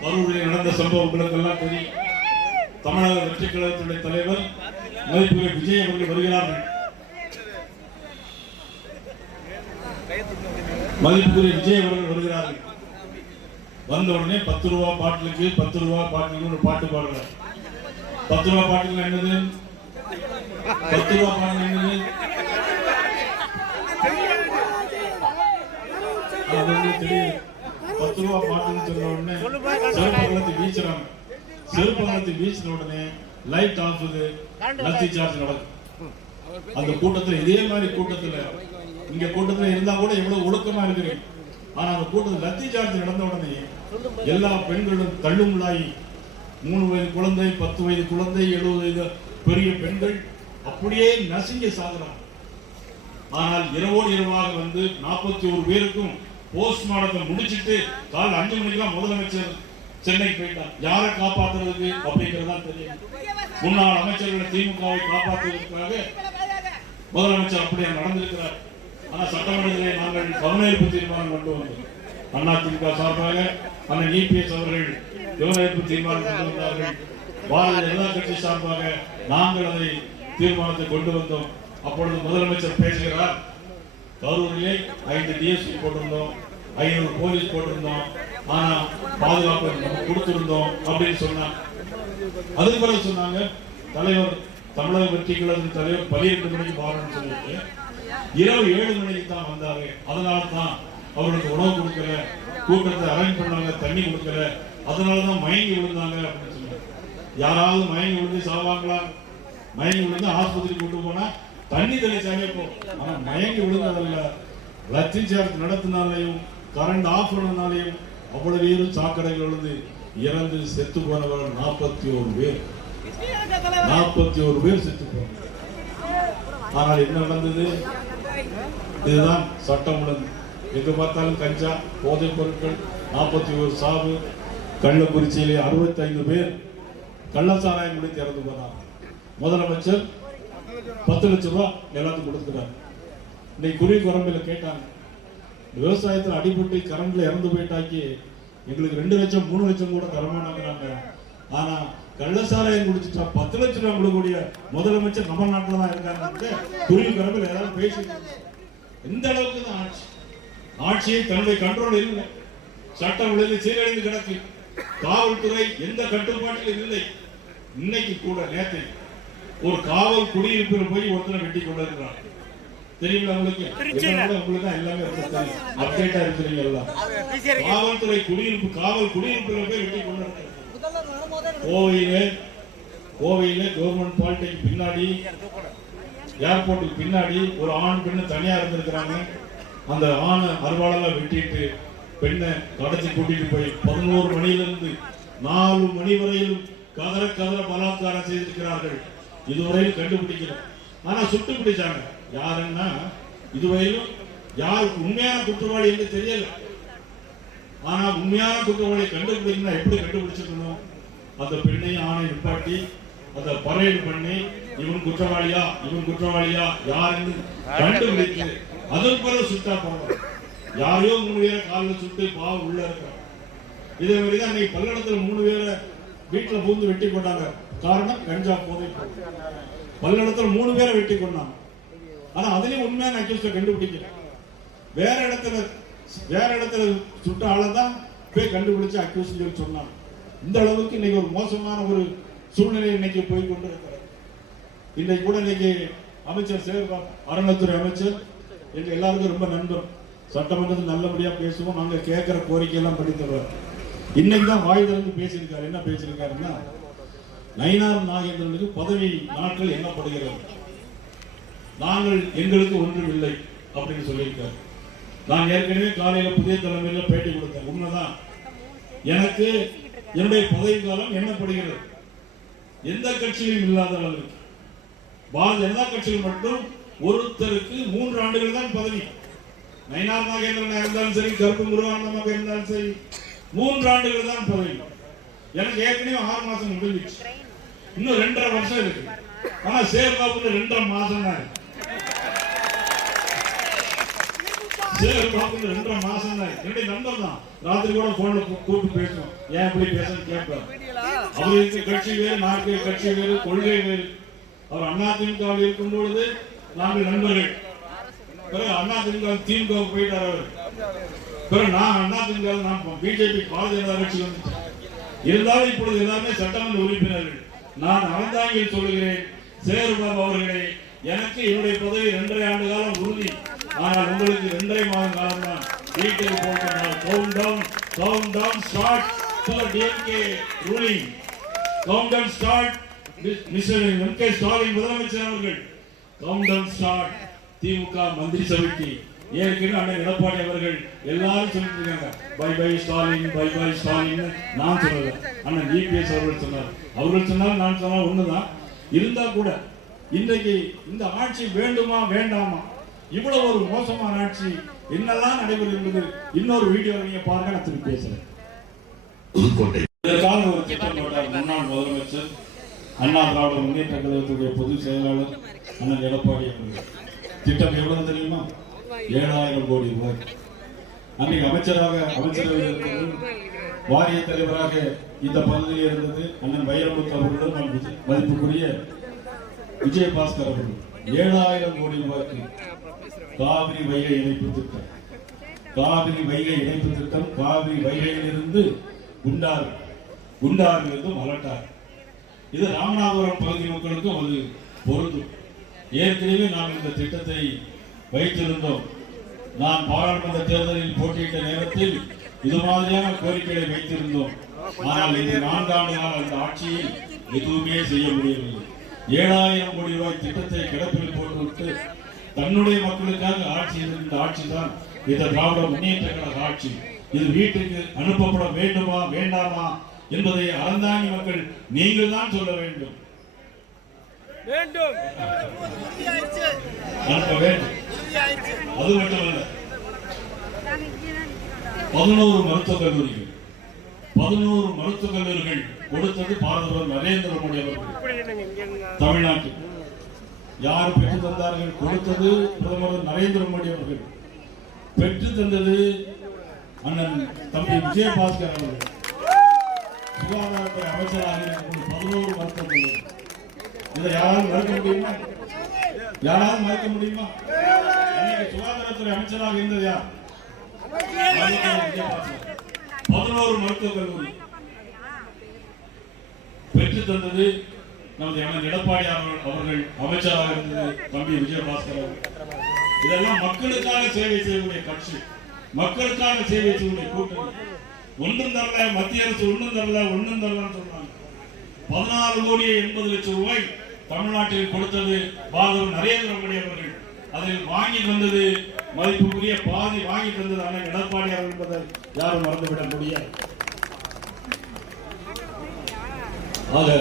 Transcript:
கரூரில் நடந்த சம்பவங்களுக்கெல்லாம் தெரியும் தமிழக வெற்றி கழகத்துடைய தலைவர் மதிப்புரை விஜய் அவர்கள் வருகிறார்கள். மதிப்புரை விஜய் அவர்கள் வருகிறார்கள். வந்த உடனே பத்து ரூபா பாட்டிலுக்கு பத்து ரூபா பாட்டிலுக்கு ஒரு பாட்டு பாடுறார். பத்து ரூபா பாட்டில் என்னது? பத்து ரூபா பாட்டில் என்னது? அது தெரியும் பத்து ரூபா பாட்டுன்னு சொன்ன உடனே செருப்பகலத்தை வீசுறாங்க செருப்பகலத்தை வீசின உடனே லைட் ஆஃப் லத்தி சார்ஜ் நடக்கும். அந்த கூட்டத்துல இதே மாதிரி கூட்டத்துல இங்க கூட்டத்துல இருந்தா கூட இவ்வளவு ஒழுக்கமா இருக்கிறேன் ஆனா அந்த கூட்டத்தில் லத்தி சார்ஜ் நடந்த உடனே எல்லா பெண்களும் தள்ளுமுள்ளாகி மூணு வயது குழந்தை பத்து வயது குழந்தை எழுபது வயது பெரிய பெண்கள் அப்படியே நசுங்கி சாகுறாங்க. ஆனால் இரவோடு இரவாக வந்து நாற்பத்தி ஒரு பேருக்கும் போஸ்ட்மார்டத்தை முடிச்சிட்டு காலை அஞ்சு மணிக்கெல்லாம் முதலமைச்சர் சென்னைக்கு போயிட்டார். யாரை காப்பாத்துறதுக்கு அப்படிங்கிறது தெரியும். முன்னாள் அமைச்சர்களை திமுகவை காப்பாற்றுவதற்காக முதலமைச்சர் அப்படியே நடந்திருக்கிறார். ஆனா சட்டமன்றத்திலே நாங்கள் கவனஈர்ப்பு தீர்மானம் கொண்டு வந்தோம். அண்ணா திமுக சார்பாக அண்ணன் இபிஎஸ் அவர்கள் கவனஈர்ப்பு தீர்மானம் கொண்டு வந்தார்கள். பாரதிய ஜனதா கட்சி சார்பாக நாங்கள் அதை தீர்மானத்தை கொண்டு வந்தோம். அப்பொழுது முதலமைச்சர் பேசுகிறார். கரூரிலே ஐந்து டிஎஸ்பி போட்டிருந்தோம். ஐநூறு போலீஸ் போட்டிருந்தோம். ஆனா பாதுகாப்பு நம்ம கொடுத்திருந்தோம் அப்படின்னு சொன்னாங்க அதுக்கு பிறகு சொன்னாங்க தலைவர் தமிழக வெற்றி கழகத்தின் தலைவர் பதினெட்டு மணிக்கு வரணும்னு சொல்லிட்டு இரவு ஏழு மணிக்கு தான் வந்தாரு. அதனால தான் அவருக்கு உணவு கொடுக்கல கூட்டத்தை அரேஞ்ச் பண்ணாங்க தண்ணி கொடுக்கல அதனால தான் மயங்கி விழுந்தாங்க அப்படின்னு சொன்னாங்க யாராவது மயங்கி விழுந்து சாவாங்களா? மயங்கி விழுந்து ஆஸ்பத்திரி கொண்டு போனா தண்ணி தெளிச்சாலே போதும். ஆனா மயங்கி விழுந்ததில்ல. லட்சம் சார்ஜ் நடத்தினாலையும் கரண்ட் ஆஃப் பண்ணனாலையும் அவ்வளவு பேரும் சாக்கடைகள் விழுந்து இறந்து செத்து போனவர்கள் நாற்பத்தி ஒரு பேர். நாற்பத்தி ஒரு பேர் செத்து போனார் ஆனால் என்ன நடந்தது? இதுதான் சட்டம் உள்ளது. எங்க பார்த்தாலும் கஞ்சா போதைப் பொருட்கள் நாற்பத்தி ஒரு சாவு கள்ளக்குறிச்சியிலே அறுபத்தைந்து பேர் கள்ளச்சாராயம் குடித்து இறந்து போனார் முதலமைச்சர் பத்து லட்சம் ரூபாய் எல்லாத்துக்கும் கொடுத்துக்கிறார் இன்னைக்கு குருவி குரம்பில் கேட்டாங்க. விவசாயத்தில் அடிபட்டு கரண்ட்ல இறந்து போயிட்டாக்கி எங்களுக்கு ரெண்டு லட்சம் மூணு லட்சம் கூட தரமாட்டாங்கிறாங்க ஆனா கள்ளசாராயம் குடிச்சுட்டா பத்து லட்சம் ரூபாய் கொடுக்கக்கூடிய முதலமைச்சர் நம்ம நாட்டில் தான் இருக்காங்க. குருவி கரம்பில் ஏதாவது பேசிட்டு எந்த அளவுக்கு தான் ஆட்சி? ஆட்சியை தன்னுடைய கண்ட்ரோல் இல்லை. சட்டம் ஒழுங்கு சீரழிந்து கிடக்கு. காவல்துறை எந்த கட்டுப்பாட்டிலும் இல்லை. இன்னைக்கு கூட நேற்று ஒரு காவல் குடியிருப்பில் போய் ஒருத்தரை வெட்டி கொண்டிருக்கிறான். தெரியுங்களா உங்களுக்கு? தான் எல்லாமே அப்டேட்டா இருக்கிறீங்க எல்லாம். காவல்துறை குடியிருப்பு காவல் குடியிருப்பில் போய் வெட்டி கோவையில கோவையில கவர்மெண்ட் பாலிடெக்னிக் பின்னாடி ஏர்போர்ட்டுக்கு பின்னாடி ஒரு ஆண் பெண்ணு தனியா இருந்திருக்கிறாங்க. அந்த ஆணை அருவாளால வெட்டிட்டு பெண்ணை கடத்தி கூட்டிட்டு போய் பதினோரு மணியிலிருந்து நாலு மணி வரையிலும் கதற கதற பலாத்காரம் செய்திருக்கிறார்கள். இதுவரையிலும் கண்டுபிடிக்கல. ஆனா சுட்டு பிடிச்சாங்க யாருன்னா இதுவரையிலும் யாருக்கு உண்மையான குற்றவாளி என்று தெரியல. ஆனா உண்மையான குற்றவாளி கண்டுபிடிக்கணும் எப்படி கண்டுபிடிச்சிருக்கணும்? அந்த பெண்ணையும் ஆணை நிப்பாட்டி அந்த பறையல் பண்ணி இவன் குற்றவாளியா இவன் குற்றவாளியா யாருன்னு கண்டுபிடித்து அதன் பிறகு சுட்டா பரவாயில்ல யாரையோ மூணு பேரை காலில் சுட்டு பாவம் உள்ள இருக்காங்க இதே மாதிரி தான் பல்லடத்துல மூணு பேரை வீட்டுல பூந்து வெட்டி போட்டாங்க. காரணம் கஞ்சா போதை பல்லடத்துல மூணு பேரை வெட்டி கொண்டாங்க. ஆனா அதுலயும் உண்மையான அக்யூஸ்ட கண்டுபிடிக்கல. வேற இடத்துல வேற இடத்துல சுட்ட ஆளை தான் போய் கண்டுபிடிச்சு அக்யூஸ் சொல்லி சொன்னாங்க. இந்த அளவுக்கு இன்னைக்கு ஒரு மோசமான ஒரு சூழ்நிலை இன்னைக்கு போய் கொண்டு இருக்கிறது இன்னைக்கு கூட இன்னைக்கு அமைச்சர் சேகர் அறநிலைத்துறை அமைச்சர் எங்க எல்லாருக்கும் ரொம்ப நண்பர். சட்டமன்றத்தில் நல்லபடியா பேசுவோம். நாங்க கேட்கிற கோரிக்கை எல்லாம் பண்ணி தருவார் இன்னைக்கு தான் வாய் திறந்து பேசியிருக்காரு. என்ன பேசியிருக்காருன்னா நயினார் நாகேந்திரனுக்கு பதவி நாட்கள் எண்ணப்படுகிறது. நாங்கள் எங்களுக்கு ஒன்றும் இல்லை அப்படின்னு சொல்லியிருக்காரு. நான் ஏற்கனவே காலையில் புதிய தலைமையில் பேட்டி கொடுத்தேன். உண்மைதான். எனக்கு என்னுடைய பதவி காலம் எண்ணப்படுகிறது. எந்த கட்சியிலும் இல்லாத அளவுக்கு. பாரதிய ஜனதா கட்சியில் மட்டும் ஒருத்தருக்கு மூன்று ஆண்டுகள் தான் பதவி. நயினார் நாகேந்திரனாக இருந்தாலும் சரி கருப்பு முருகானந்தமாக இருந்தாலும் சரி மூன்று ஆண்டுகள் தான் பதவி. எனக்கு ஏற்கனவே ஆறு மாசம் முடிஞ்சிச்சு இன்னும் ரெண்டரை வருஷம் இருக்கு. ஆனா சேர்பாபுக்கு ரெண்டரை மாசம் தான் இருக்கு. சேர் பார்த்து ரெண்டரை மாசம் தான் என்னுடைய நண்பர் தான். ராத்திரி கூட போன்ல கூப்பிட்டு பேசுவோம் ஏன் இப்படி பேசணும் கேட்பார். அவருக்கு கட்சி வேறு நாட்டு கட்சி வேறு கொள்கை வேறு. அவர் அண்ணா திமுகவில் இருக்கும் பொழுது நாங்கள் நண்பர்கள். பிறகு அண்ணா திமுக திமுக போயிட்டார் அவர். பிறகு நான் அண்ணா திமுக நான் பிஜேபி பாரதிய ஜனதா கட்சி வந்துட்டேன். இருந்தாலும் இப்பொழுது எல்லாமே சட்டமன்ற உறுப்பினர்கள். நான் அறந்தாங்கில் சொல்கிறேன் சேருபாபு அவர்களே எனக்கு என்னுடைய பதவி இரண்டரை ஆண்டு காலம் உறுதி. ஆனால் உங்களுக்கு இரண்டரை மாதம் காலம் தான் வீட்டில் போட்டு count down count down start to DMK ruling count down start mister M K Stalin முதலமைச்சர் அவர்கள். கவுண்ட் டவுன் ஸ்டார்ட் திமுக மந்திரி சபைக்கு. ஏற்கனவே அண்ணன் எடப்பாடி அவர்கள் எல்லாரும் சொல்லிட்டு இருக்காங்க bye bye Stalin bye bye Stalin நான் சொல்லல. அண்ணன் இபிஎஸ் அவர்கள் சொன்னார். அவர்கள் சொன்னால் நான் சொன்னால் ஒண்ணுதான். இருந்தா கூட இன்றைக்கு இந்த ஆட்சி வேண்டுமா வேண்டாமா? இவ்வளவு ஒரு மோசமான ஆட்சி. என்னெல்லாம் நடைபெறும் என்பது இன்னொரு வீடியோ நீங்க பாருங்க நான் திருப்பி பேசுறேன். இதற்காக ஒரு திட்டம் முன்னாள் முதலமைச்சர் அண்ணா திராவிட முன்னேற்ற கழகத்துடைய பொதுச் செயலாளர் அண்ணன் எடப்பாடி அவர்கள். திட்டம் எவ்வளவு தெரியுமா? ஏழாயிரம் கோடி ரூபாய். அன்னைக்கு அமைச்சராக அமைச்சரவை இருந்தது. வாரிய தலைவராக இந்த பகுதியில் இருந்தது. அண்ணன் வைரமுத்து அவர்களுடன் நான் விஜய்- மதிப்புக்குரிய விஜயபாஸ்கர் அவர்கள். ஏழாயிரம் கோடி ரூபாய்க்கு காவிரி வைகை இணைப்பு திட்டம். காவிரி வைகை இணைப்பு திட்டம் காவிரி வைகையிலிருந்து குண்டார் குண்டாரிலிருந்து மலட்டார் இது ராமநாதபுரம் பகுதி மக்களுக்கும் அது பொருந்தும். ஏற்கனவே நாம் இந்த திட்டத்தை வைத்திருந்தோம். நான் பாராளுமன்ற தேர்தலில் போட்டியிட்ட நேரத்தில் இது மாதிரியான கோரிக்கைகளை வைத்திருந்தோம். ஆனால் இந்த நான்காண்டு கால அந்த ஆட்சியில் எதுவுமே செய்ய முடியவில்லை. ஏழாயிரம் கோடி ரூபாய் திட்டத்தை கிடப்பில் போட்டுவிட்டு தன்னுடைய மக்களுக்காக ஆட்சி இருந்த ஆட்சி தான் இந்த திராவிட முன்னேற்ற கழக ஆட்சி. இது வீட்டுக்கு அனுப்பப்பட வேண்டுமா வேண்டாமா என்பதை அறந்தாங்கி மக்கள் நீங்கள் தான் சொல்ல வேண்டும். வேண்டும். அனுப்ப வேண்டும். அது மட்டுமல்ல பதினோரு மருத்துவக் கல்லூரிகள். பதினோரு மருத்துவக் கல்லூரிகள் கொடுத்தது பாரதர் நரேந்திர மோடி அவர்கள் தமிழ்நாட்டில். யார் பெற்று தந்தார்கள்? கொடுத்தது பிரதமர் நரேந்திர மோடி அவர்கள் பெற்று தந்தது அண்ணன் தம்பி விஜயபாஸ்கர் அவர்கள். சுகாதாரத்துறை அமைச்சராக இருக்கும் பதினோரு மருத்துவக் கல்லூரி. இதை யாராலும் மறுக்க முடியுமா? யாராலும் மறுக்க முடியுமா? அன்னைக்கு சுகாதாரத்துறை அமைச்சராக இருந்தது யார்? பதினோரு மருத்துவக் கல்லூரி. பெற்று தந்தது நமது எனது எடப்பாடி அவர்கள் அவர்கள் அமைச்சராக இருந்தது தம்பி விஜயபாஸ்கர் அவர்கள். இதெல்லாம் மக்களுக்கான சேவை செய்யக்கூடிய கட்சி. மக்களுக்கான சேவை செய்யக்கூடிய கூட்டணி. ஒன்றும் தரல மத்திய அரசு ஒன்றும் தரல ஒன்றும் தரலன்னு சொன்னாங்க பதினாறு கோடி எண்பது லட்சம் ரூபாய் தமிழ்நாட்டில் கொடுத்தது பாதர் நரேந்திர மோடி அவர்கள். அதில் வாங்கி தந்தது மதிப்புக்குரிய பாதி வாங்கி தந்தது அண்ணன் எடப்பாடி அவர்கள் என்பதை யாரும் மறந்துவிட முடியாது.